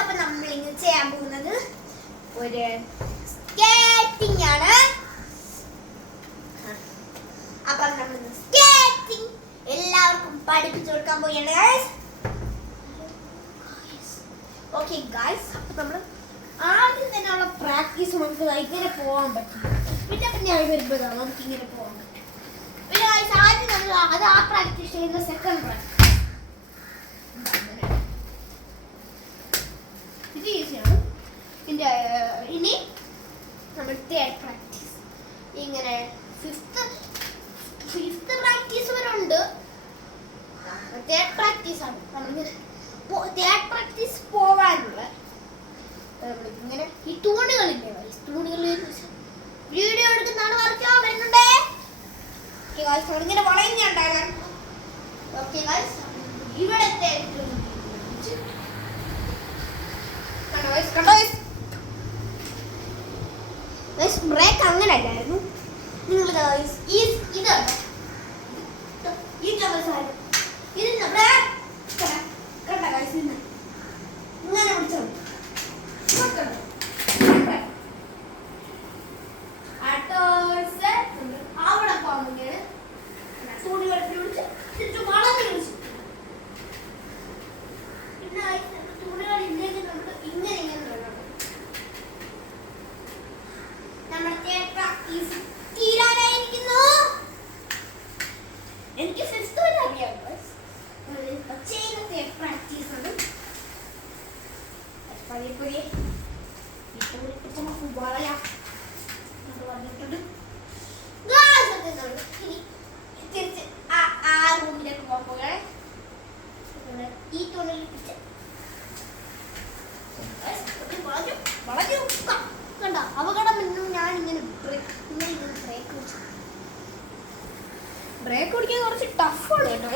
അപ്പൊ നമ്മൾ ഇന്ന് ചെയ്യാൻ പോകുന്നത് ഒരു സ്കേറ്റിംഗ് ആണ്. അപ്പൊ നമ്മൾ സ്കേറ്റിംഗ് എല്ലാവർക്കും പഠിപ്പിച്ചു കൊടുക്കാൻ പോവുകയാണ് ഗൈസ്. ഓക്കെ ഗൈസ്, അപ്പൊ നമ്മൾ ആദ്യം തന്നെ ഉള്ള പ്രാക്ടീസ് നമുക്ക് ഇങ്ങനെ പോകാൻ പറ്റും. പിന്നെ ഞാൻ വരുമ്പോൾ നമുക്ക് ഇങ്ങനെ പോകാൻ പറ്റും. പിന്നെ ഗൈസ് ആദ്യം നമ്മൾ അത് ആ പ്രാക്ടീസ് ചെയ്യുന്ന സെക്കൻഡ് പ്രാക്ടീസ് ഇത് ഈസിയാണ്. പിന്നെ ഇനി നമ്മൾ തേർഡ് പ്രാക്ടീസ് ഇങ്ങനെ ഫിഫ്ത്ത് പ്രാക്ടീസ് വരെ ഉണ്ട്. തേർഡ് പ്രാക്ടീസ് ആണ് നമ്മളിങ്ങനെ തേർഡ് പ്രാക്ടീസ് പോവാനുള്ള ഇങ്ങനെ ഈ തൂണുകളില്ലേ, തൂണുകളിൽ വീഡിയോ എടുക്കുന്നതാണ് വർക്ക് വരുന്നുണ്ടേ. ഇങ്ങനെ വളയുന്നുണ്ടാകാൻ. ഓക്കെ ഗൈസ്, ഇവിടത്തെ ബ്രേക്ക് അങ്ങനെ അല്ലായിരുന്നു. നിങ്ങൾ ഇത് ഇങ്ങനെ പിടിച്ചോ. അവിടെ പോകുമ്പോഴാണ് തുണി വെട്ടി പിടിച്ച് ചുറ്റും വളഞ്ഞു പിടിച്ചു. പിന്നെ തുണികളില്ലെങ്കിൽ നമുക്ക് ഇങ്ങനെ ഇങ്ങനെ വേണം. നമ്മുടെ പ്രാക്ടീസ് തീരാനായിരിക്കുന്നു. എനിക്ക് ഫിഫ്ത്ത് വരെ അറിയാം. ചെയ്യുന്ന പ്രാക്ടീസ് ആണ് പതിയെ വളയാം വന്നിട്ടുണ്ട്. തിരിച്ച് ആ റൂമിലേക്ക് പോകുകയാണ്. ഈ തുണിയിൽ പിടിച്ച് വളഞ്ഞു കണ്ട അപകടം എന്നും ഞാൻ ഇങ്ങനെ ബ്രേക്ക് പിടിക്കാൻ കുറച്ച് ടഫാണ് കേട്ടോ.